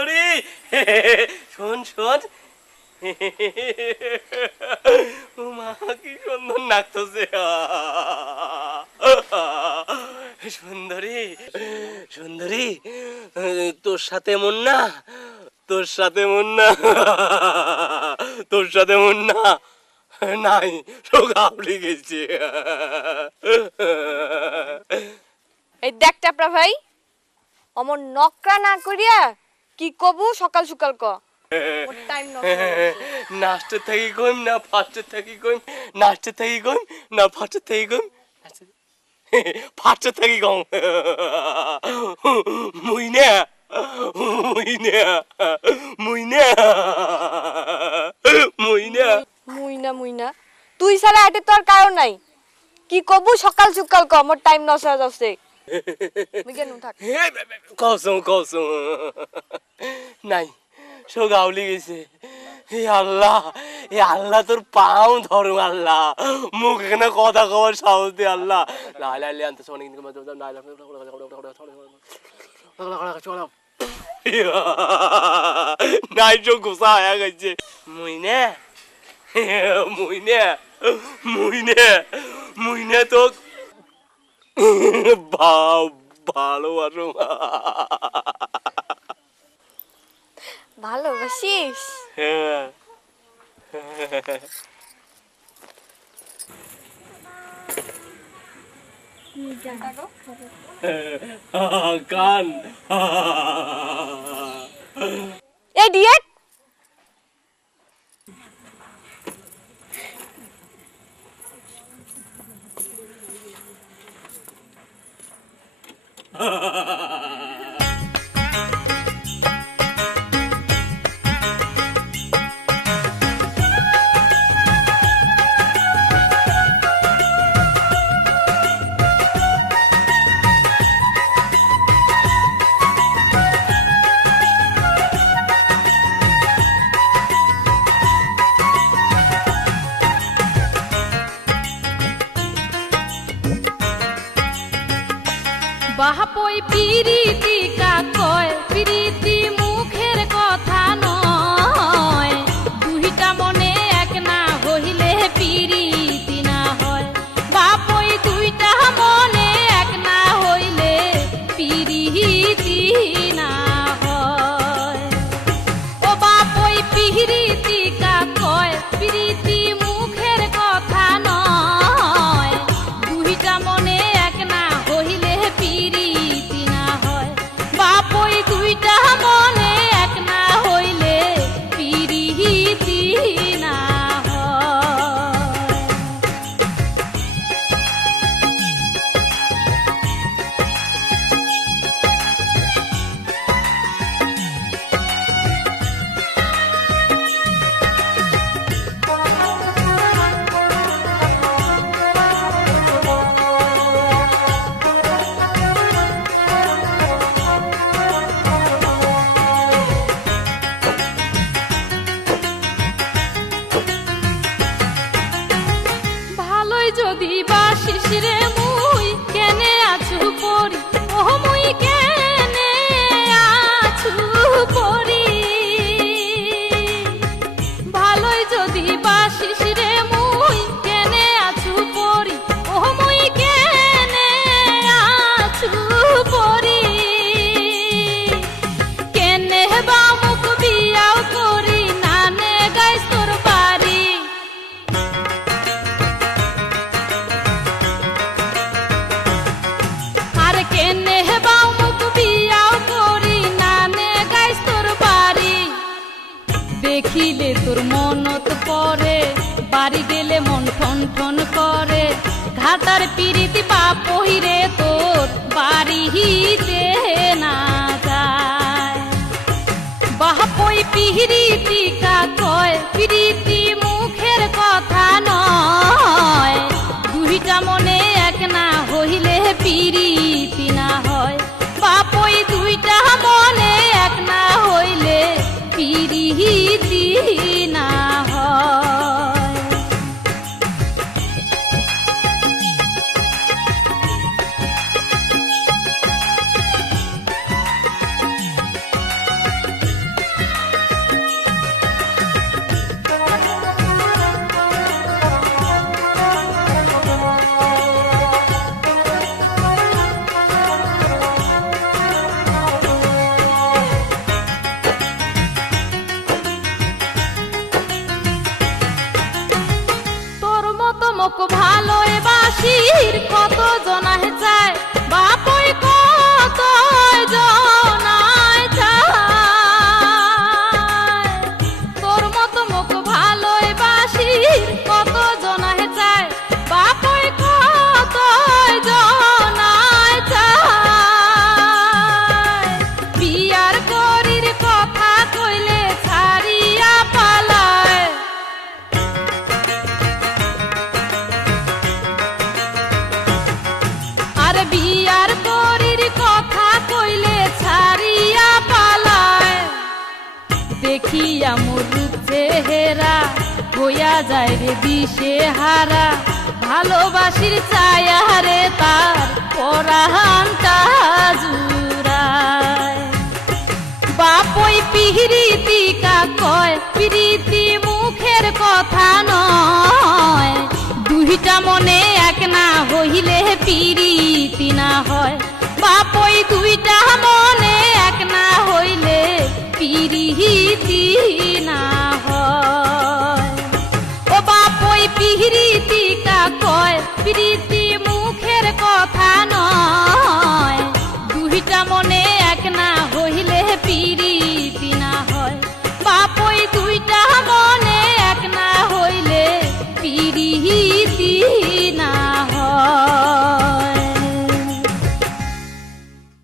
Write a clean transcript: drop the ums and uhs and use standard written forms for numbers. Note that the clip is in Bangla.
সুন্দরী শোন শোন মা কি সুন্দর নাচতেছে সুন্দরী সুন্দরী তোর সাথে মন না তোর সাথে মন না তোর সাথে মন না নাই সকালে গেছে এই দেখ টাপরা ভাই অমর নকরা না করিয়া কি কবু সকাল সকাল ক ওর টাইম নাচতে থাকি কইম না ফাটতে থাকি কইম নাচতে থাকি কইম না ফাটতে থাকি কইম ফাটতে থাকি কম মুইনা মুইনা মুইনা মুইনা মুইনা মুইনা তুই সারা আটে তোর কারণ নাই কি কবু সকাল সকাল ক মোর টাইম নসা যাচ্ছে মিগেনু থাক কসম কসম নাই সকালে গেছে হে আল্লাহ তোর পাও ধরো আল্লাহ মুখে না কথা কবার সাহস দে আল্লাহ লাই লাই লে আনতে সোনে কিন্তু নাই নাই চোখ গুসা হয়ে গেছে মুইনে মুইনে মুইনে মুইনে তো ভালোবাসো ভালোবাসিস হ্যাঁ কান ইডিয়েট বাহাপই পিরিতি কাকয় পিরিতি মুখের কথা নয় দুইটা মনে এক না হইলে পিরিতি না হয় বাপই দুইটা মনে এক না হইলে পিরিতি না হয় ও বাপই পিরিতি কাকয় পিরিতি মুখের কথা নয় দুইটা মনে এক না হইলে পিরিতি না হয় বাপই দুইটা মনে এক না হইলে পিরিতি না হয় ভালোই যদি বাসিস রে মুই কেনে আছু পরি ও মুই কেনে আছু পরি ভালোই যদি বাসিস রে মুই কেনে আছু পরি ও মুই কেনে আছু পরি কেনে বা মুখ বিয়াও করি নানে গাইস তোর বাড়ি আর কেনে বাউ মুখ বিয়াও করি নানে গাইস তোর বাড়ি দেখিলে তোর মনত পরে বাড়ি গেলে মন ঠন ঠন করে ঘাটার পিরিতি বাপই রে তোর বাড়িতে না যায় বাপই পিরিতি কাকয় পিরিতি মুখের কথা নয় দুইটা মনে এক না হইলে পিরিতি না হয় বাপই দুইটা মনে এক না হইলে পিরিতি না হয় দেখিয়া মোর রূপ চেহারা হইয়া যায় রে দিশে হারা ভালোবাসির ছায়া রে তার পরাণটা জুড়ায় বাপই পিরিতি কয় পিরিতি মুখের কথা নয় দুইটা মনে এক না হইলে পিরিতি না হয় বাপই দুইটা মনে এক না হইলে পিরিতি